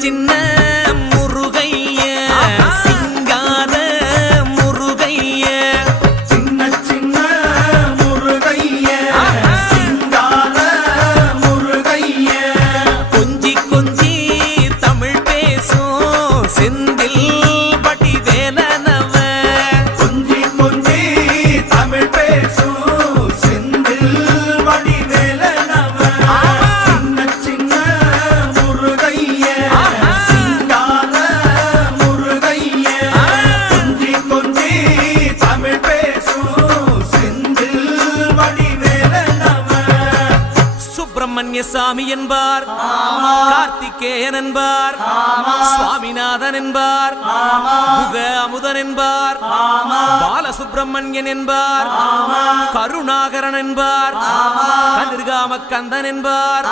சின்ன முருகைய சிங்கார முருகைய சின்ன சின்ன முருகைய சிங்கார முருகைய கொஞ்சி கொஞ்சி தமிழ் பேசும் செந்தில் பட்டி வேலனவ கொஞ்சி கொஞ்சி தமிழ் பேசும் செந்தில் பட்டி வேலனவ சின்ன சின்ன முருகைய சிங்கார முருகைய கொஞ்சி கொஞ்சி தமிழ் பேசும் செந்தில் பட்டி வேலனவ சுப்பிரமணிய சாமி என்பார் கார்த்திகேயன் என்பார் சுவாமிநாதன் என்பார் முக அமுதன் என்பார் பாலசுப்பிரமணியன் என்பார் கருணாகரன் என்பார் கதிர்காம கந்தன் என்பார்